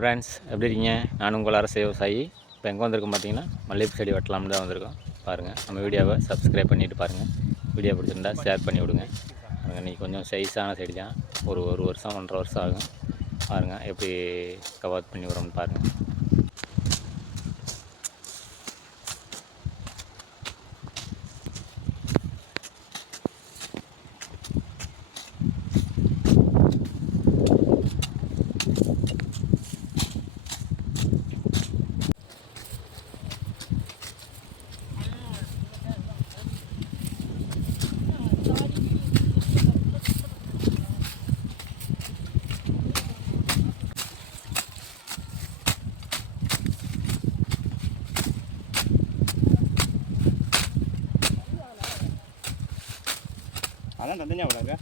Friends எப்படி இருக்கீங்க? நான் உங்கள் அரசு விவசாயி. இப்போ எங்கே வந்திருக்கோம் பார்த்தீங்கன்னா, மல்லிகைப்பூ செடி வெட்டலாம்னு தான் வந்திருக்கோம். பாருங்கள், நம்ம வீடியோவை சப்ஸ்கிரைப் பண்ணிவிட்டு பாருங்கள். வீடியோ பிடிச்சிருந்தா ஷேர் பண்ணி விடுங்க. பாருங்கள், இன்றைக்கி கொஞ்சம் சைஸான செடி தான். ஒரு வருஷம் 1.5 வருஷம் ஆகும். பாருங்கள் எப்படி கவர் பண்ணி விடுறோம்னு பாருங்கள். அதான் தந்தனியா விடாங்க.